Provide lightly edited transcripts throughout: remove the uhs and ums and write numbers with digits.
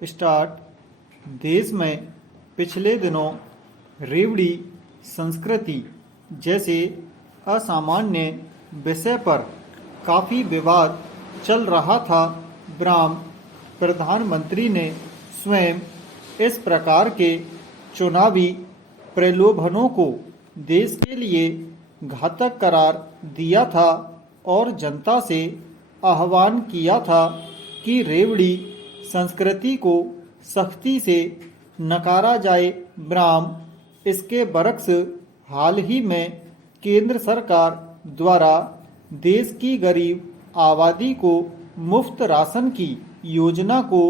Start. देश में पिछले दिनों रेवड़ी संस्कृति जैसे असामान्य विषय पर काफ़ी विवाद चल रहा था। ब्राह्म प्रधानमंत्री ने स्वयं इस प्रकार के चुनावी प्रलोभनों को देश के लिए घातक करार दिया था और जनता से आह्वान किया था कि रेवड़ी संस्कृति को सख्ती से नकारा जाए। ब्राह्म इसके बरक्स हाल ही में केंद्र सरकार द्वारा देश की गरीब आबादी को मुफ्त राशन की योजना को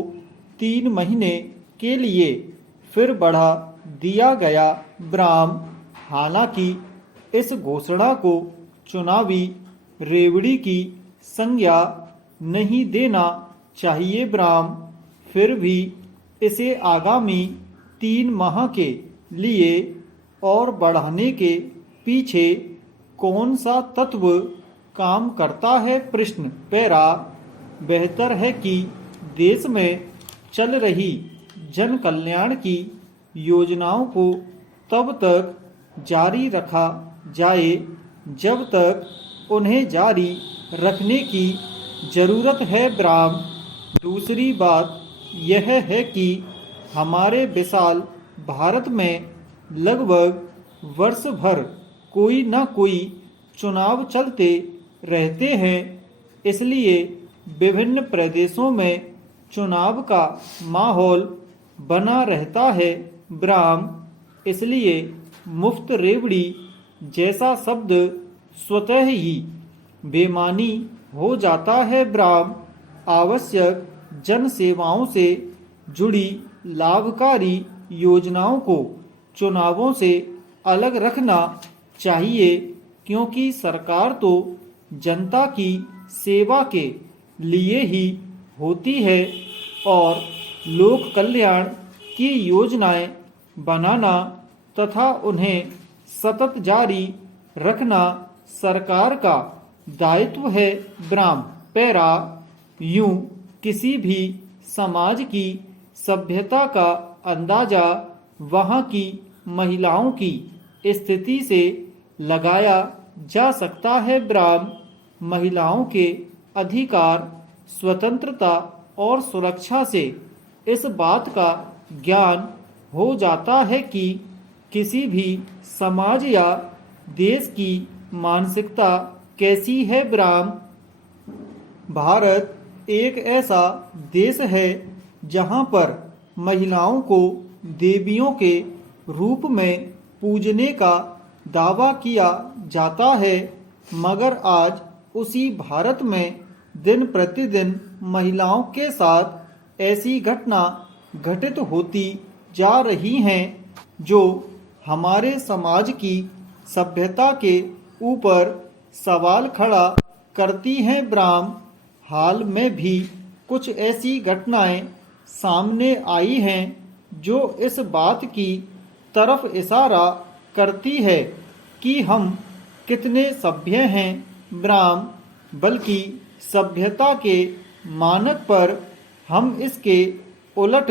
3 महीने के लिए फिर बढ़ा दिया गया। ब्राह्म हालांकि इस घोषणा को चुनावी रेवड़ी की संज्ञा नहीं देना चाहिए। ब्राह्म फिर भी इसे आगामी 3 माह के लिए और बढ़ाने के पीछे कौन सा तत्व काम करता है? प्रश्न। पैरा। बेहतर है कि देश में चल रही जन कल्याण की योजनाओं को तब तक जारी रखा जाए जब तक उन्हें जारी रखने की जरूरत है। ब्राह्म। दूसरी बात यह है कि हमारे विशाल भारत में लगभग वर्ष भर कोई न कोई चुनाव चलते रहते हैं, इसलिए विभिन्न प्रदेशों में चुनाव का माहौल बना रहता है। ब्राह्म। इसलिए मुफ्त रेवड़ी जैसा शब्द स्वतः ही बेमानी हो जाता है। ब्राह्म। आवश्यक जन सेवाओं से जुड़ी लाभकारी योजनाओं को चुनावों से अलग रखना चाहिए, क्योंकि सरकार तो जनता की सेवा के लिए ही होती है और लोक कल्याण की योजनाएं बनाना तथा उन्हें सतत जारी रखना सरकार का दायित्व है। ब्राह्म। पैरा। यूं किसी भी समाज की सभ्यता का अंदाजा वहाँ की महिलाओं की स्थिति से लगाया जा सकता है। ब्राह्म। महिलाओं के अधिकार, स्वतंत्रता और सुरक्षा से इस बात का ज्ञान हो जाता है कि किसी भी समाज या देश की मानसिकता कैसी है। ब्राह्म। भारत एक ऐसा देश है जहाँ पर महिलाओं को देवियों के रूप में पूजने का दावा किया जाता है, मगर आज उसी भारत में दिन प्रतिदिन महिलाओं के साथ ऐसी घटना घटित होती जा रही हैं जो हमारे समाज की सभ्यता के ऊपर सवाल खड़ा करती हैं। ब्राह्म। हाल में भी कुछ ऐसी घटनाएं सामने आई हैं जो इस बात की तरफ इशारा करती है कि हम कितने सभ्य हैं। ब्राह्म। बल्कि सभ्यता के मानक पर हम इसके उलट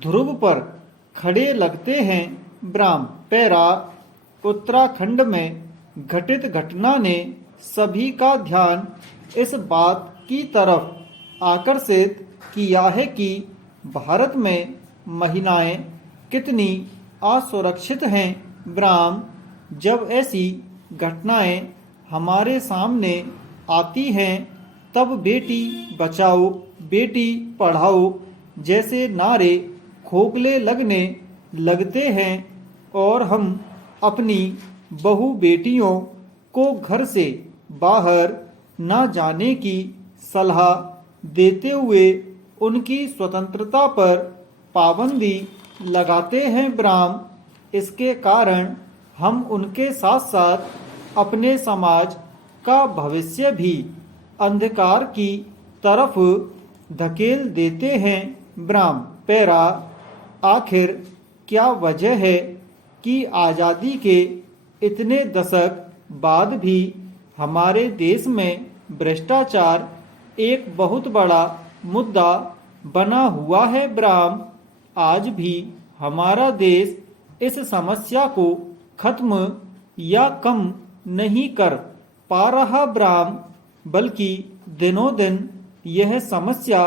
ध्रुव पर खड़े लगते हैं। ब्राह्म। पैरा। उत्तराखंड में घटित घटना ने सभी का ध्यान इस बात की तरफ आकर्षित किया है कि भारत में महिलाएं कितनी असुरक्षित हैं। ब्राह्म। जब ऐसी घटनाएं हमारे सामने आती हैं तब बेटी बचाओ बेटी पढ़ाओ जैसे नारे खोखले लगने लगते हैं और हम अपनी बहू बेटियों को घर से बाहर न जाने की सलाह देते हुए उनकी स्वतंत्रता पर पाबंदी लगाते हैं। ब्राह्म। इसके कारण हम उनके साथ साथ अपने समाज का भविष्य भी अंधकार की तरफ धकेल देते हैं। ब्राह्म। पैरा। आखिर क्या वजह है कि आज़ादी के इतने दशक बाद भी हमारे देश में भ्रष्टाचार एक बहुत बड़ा मुद्दा बना हुआ है ब्राह्म। आज भी हमारा देश इस समस्या को खत्म या कम नहीं कर पा रहा ब्राह्म, बल्कि दिनों दिन यह समस्या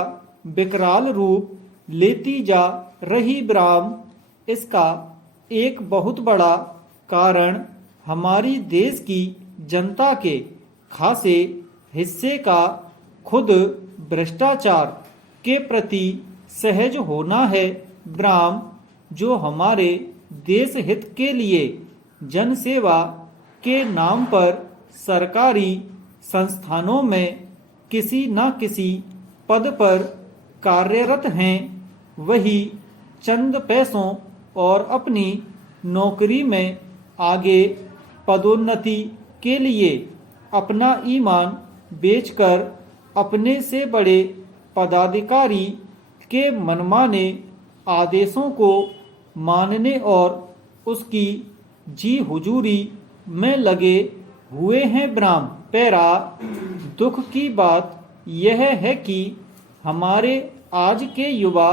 विकराल रूप लेती जा रही ब्राह्म। इसका एक बहुत बड़ा कारण हमारी देश की जनता के खासे हिस्से का खुद भ्रष्टाचार के प्रति सहज होना है ब्राह्म, जो हमारे देश हित के लिए जनसेवा के नाम पर सरकारी संस्थानों में किसी न किसी पद पर कार्यरत हैं। वही चंद पैसों और अपनी नौकरी में आगे पदोन्नति के लिए अपना ईमान बेचकर अपने से बड़े पदाधिकारी के मनमाने आदेशों को मानने और उसकी जी हुजूरी में लगे हुए हैं ब्राह्म। पैरा दुख की बात यह है कि हमारे आज के युवा,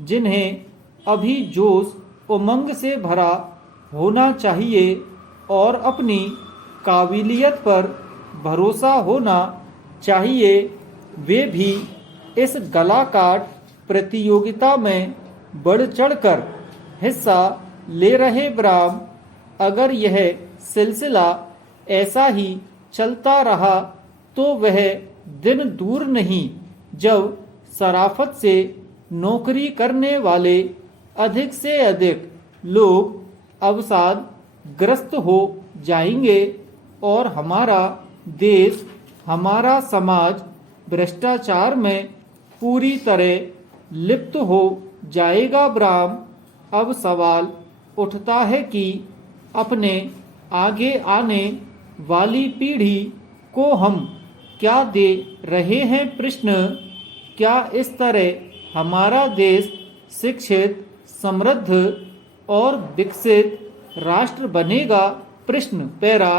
जिन्हें अभी जोश उमंग से भरा होना चाहिए और अपनी काबिलियत पर भरोसा होना चाहिए, वे भी इस गला काट प्रतियोगिता में बढ़ चढ़कर हिस्सा ले रहे ब्राह्म। अगर यह सिलसिला ऐसा ही चलता रहा तो वह दिन दूर नहीं जब शराफत से नौकरी करने वाले अधिक से अधिक लोग अवसाद ग्रस्त हो जाएंगे और हमारा देश, हमारा समाज भ्रष्टाचार में पूरी तरह लिप्त हो जाएगा ब्राह्म। अब सवाल उठता है कि अपने आगे आने वाली पीढ़ी को हम क्या दे रहे हैं प्रश्न। क्या इस तरह हमारा देश शिक्षित, समृद्ध और विकसित राष्ट्र बनेगा प्रश्न। पैरा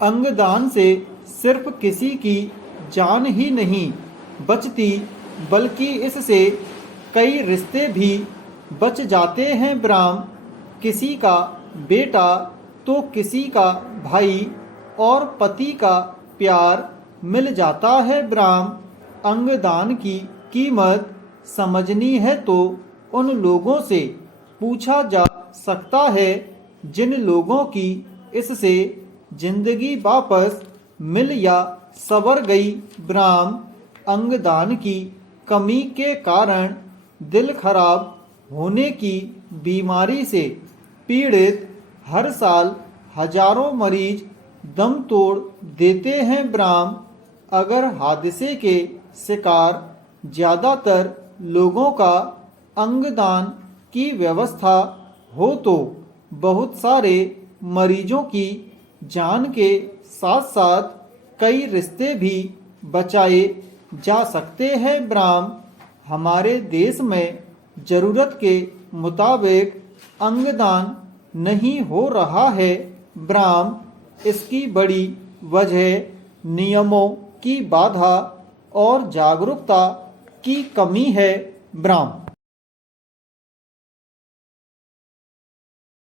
अंगदान से सिर्फ किसी की जान ही नहीं बचती, बल्कि इससे कई रिश्ते भी बच जाते हैं ब्राह्म। किसी का बेटा तो किसी का भाई और पति का प्यार मिल जाता है ब्राह्म। अंगदान की कीमत समझनी है तो उन लोगों से पूछा जा सकता है जिन लोगों की इससे जिंदगी वापस मिल या संवर गई ब्राह्म। अंगदान की कमी के कारण दिल खराब होने की बीमारी से पीड़ित हर साल हजारों मरीज दम तोड़ देते हैं ब्राह्म। अगर हादसे के शिकार ज्यादातर लोगों का अंगदान की व्यवस्था हो तो बहुत सारे मरीजों की जान के साथ साथ कई रिश्ते भी बचाए जा सकते हैं ब्राह्म। हमारे देश में जरूरत के मुताबिक अंगदान नहीं हो रहा है ब्राह्म। इसकी बड़ी वजह नियमों की बाधा और जागरूकता की कमी है ब्राह्म।